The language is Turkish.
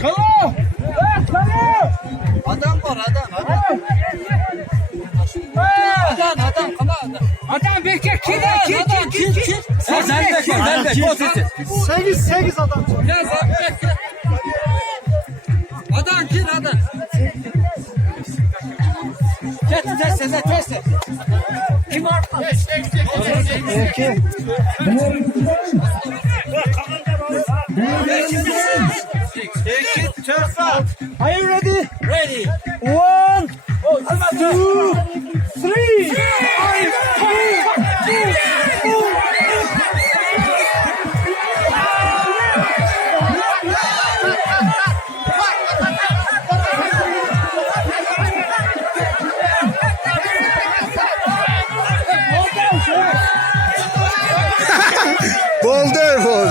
Kalo! Kalo! Adam var adam. Adam kana adam. Adam bekle kim? Sen bekle o sesi. 8 adam. Ya sen bekle. Adam kim adam? Test. Kim var? Peki. Are you ready? Ready. 1, 2, 3. Bol değil bol.